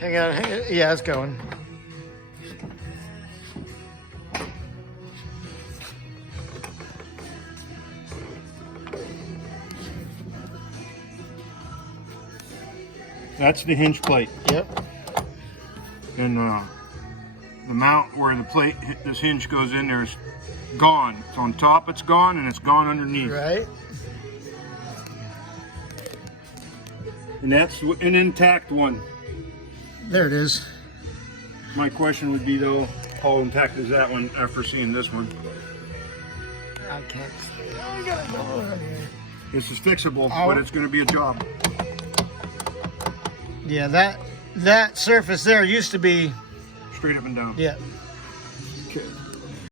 Hang on. Yeah, it's going. That's the hinge plate. Yep. And the mount where the plate, this hinge goes in there is gone. It's on top, it's gone, and it's gone underneath. Right. And that's an intact one. There it is. My question would be though, how intact is that one after seeing this one? I can't see. I gotta go over here. This is fixable, Oh. but it's going to be a job. Yeah, that surface there used to be. Straight up and down. Yeah. Okay.